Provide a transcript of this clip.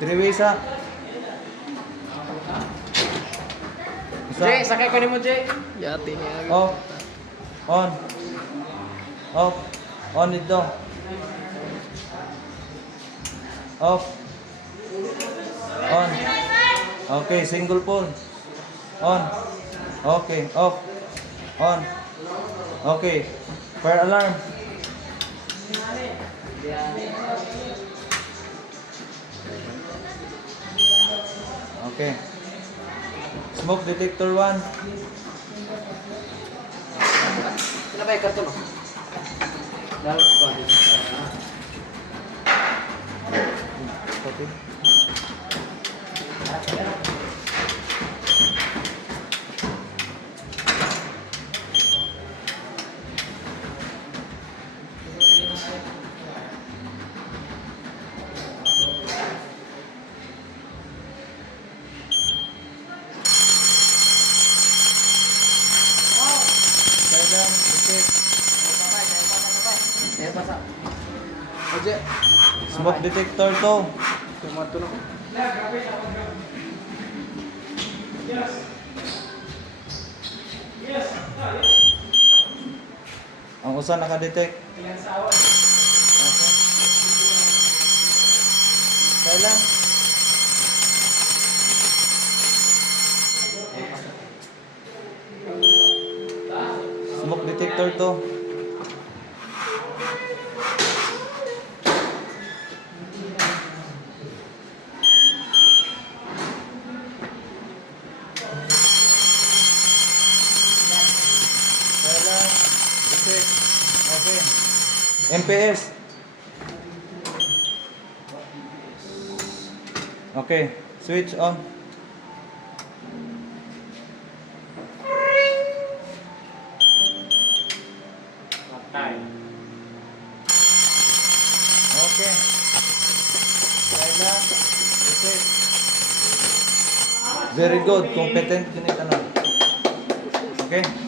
Three ways ha. Jay, sakay ko ni mo, Jay. Yati niya. Off. On. Off. On dito. Off. On. Okay, single pole. On. Okay, off. On. Okay. Fire alarm. Okay. Smoke detector 1. Ano ba yung karton, no? Dapat ko. Okay. Oje, Smoke detector 2. tumato na. Ang usa naka-detect. Okay. Kailan? Smoke detector 2. Kailan? Detect. Okay. MPS. Okay. Switch on. Okay. Kailan? Detect. Very good. Competent unit ano. Okay.